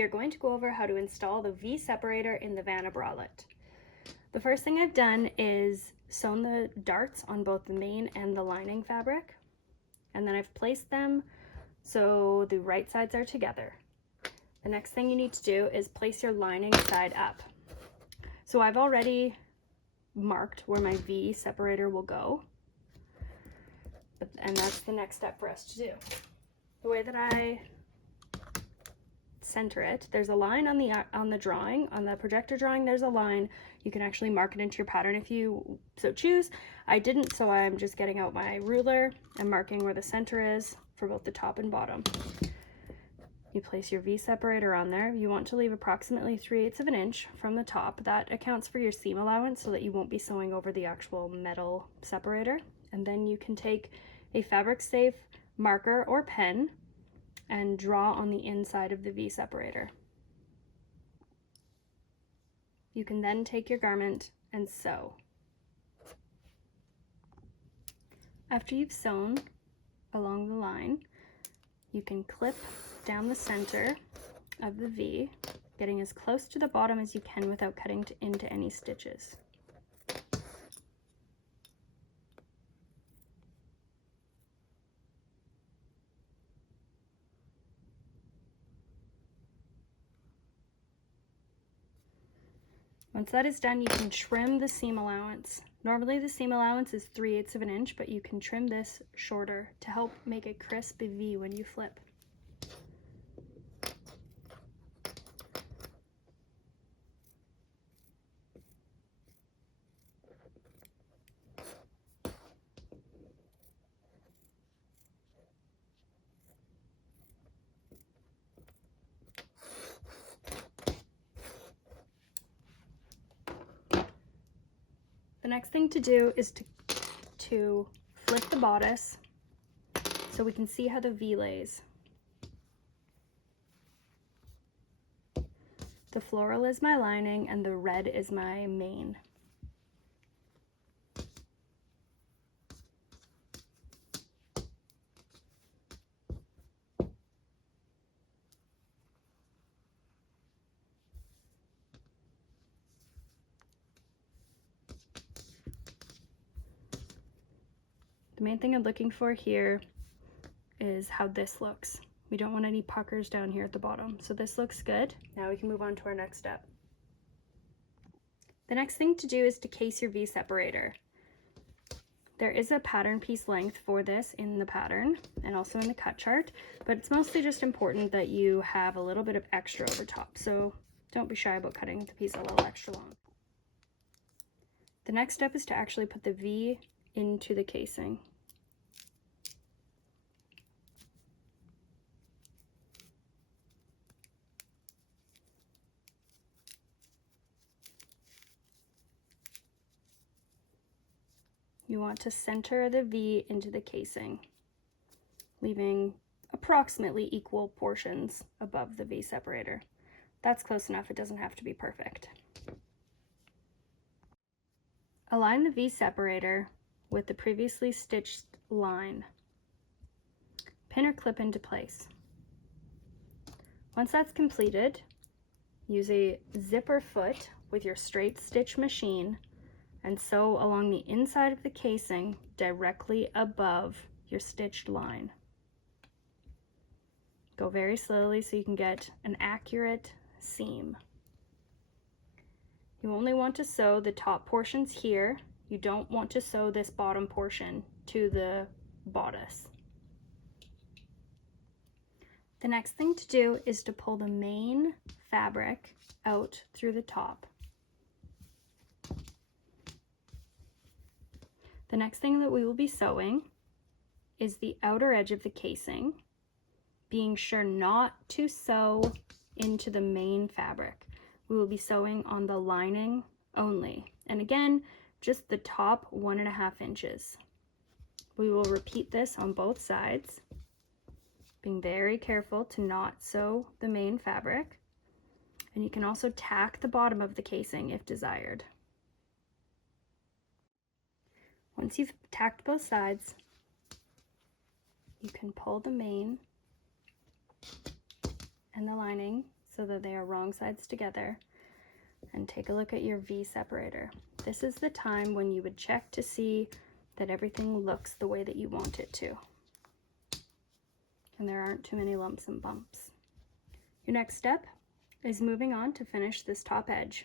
we are going to go over how to install the V separator in the Vanna Bralette. The first thing I've done is sewn the darts on both the main and the lining fabric, and then I've placed them so the right sides are together. The next thing you need to do is place your lining side up. So I've already marked where my V separator will go, and that's the next step for us to do. The way that I center it, there's a line on the drawing, on the projector drawing there's a line. You can actually mark it into your pattern if you so choose. I didn't, so I'm just getting out my ruler and marking where the center is for both the top and bottom. You place your V separator on there. You want to leave approximately 3/8 of an inch from the top. That accounts for your seam allowance so that you won't be sewing over the actual metal separator. And then you can take a fabric safe marker or pen and draw on the inside of the V separator. You can then take your garment and sew. After you've sewn along the line, you can clip down the center of the V, getting as close to the bottom as you can without cutting into any stitches. Once that is done, you can trim the seam allowance. Normally the seam allowance is 3/8 of an inch, but you can trim this shorter to help make a crisp V when you flip. The next thing to do is to flip the bodice so we can see how the V lays. The floral is my lining and the red is my main. The main thing I'm looking for here is how this looks. We don't want any puckers down here at the bottom. So this looks good. Now we can move on to our next step. The next thing to do is to case your V separator. There is a pattern piece length for this in the pattern and also in the cut chart, but it's mostly just important that you have a little bit of extra over top. So don't be shy about cutting the piece a little extra long. The next step is to actually put the V into the casing. You want to center the V into the casing, leaving approximately equal portions above the V separator. That's close enough, it doesn't have to be perfect. Align the V separator with the previously stitched line. Pin or clip into place. Once that's completed, use a zipper foot with your straight stitch machine and sew along the inside of the casing directly above your stitched line. Go very slowly so you can get an accurate seam. You only want to sew the top portions here. You don't want to sew this bottom portion to the bodice. The next thing to do is to pull the main fabric out through the top. The next thing that we will be sewing is the outer edge of the casing, being sure not to sew into the main fabric. We will be sewing on the lining only. And again, just the top 1.5 inches. We will repeat this on both sides, being very careful to not sew the main fabric. And you can also tack the bottom of the casing if desired. Once you've tacked both sides, you can pull the main and the lining so that they are wrong sides together, and take a look at your V separator. This is the time when you would check to see that everything looks the way that you want it to, and there aren't too many lumps and bumps. Your next step is moving on to finish this top edge.